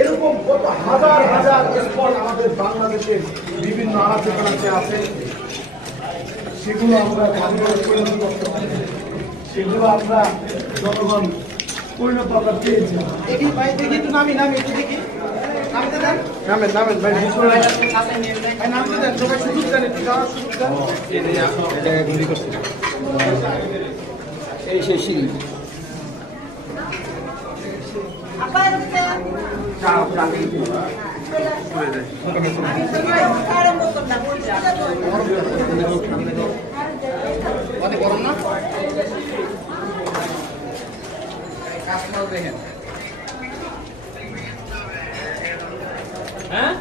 এরকম কত হাজার হাজার স্পট আমাদের বাংলাদেশের বিভিন্ন আনাচে আছে, সেগুলো আমরা কার্যকর পরিণত করতে পারি, সেগুলো আমরা জনগণ পরিণত আমরা পেয়েছি। দেখি ভাই, দেখি একটু নামি একটু দেখি, নামতে দেন, নামেন ভাই, ভাই নামতে দেন, সবাই সুযোগ দেন, একটু যাওয়ার সুযোগ দেন। এই সেই সিঁড়ি গরম না, কাজ দেখেন। হ্যাঁ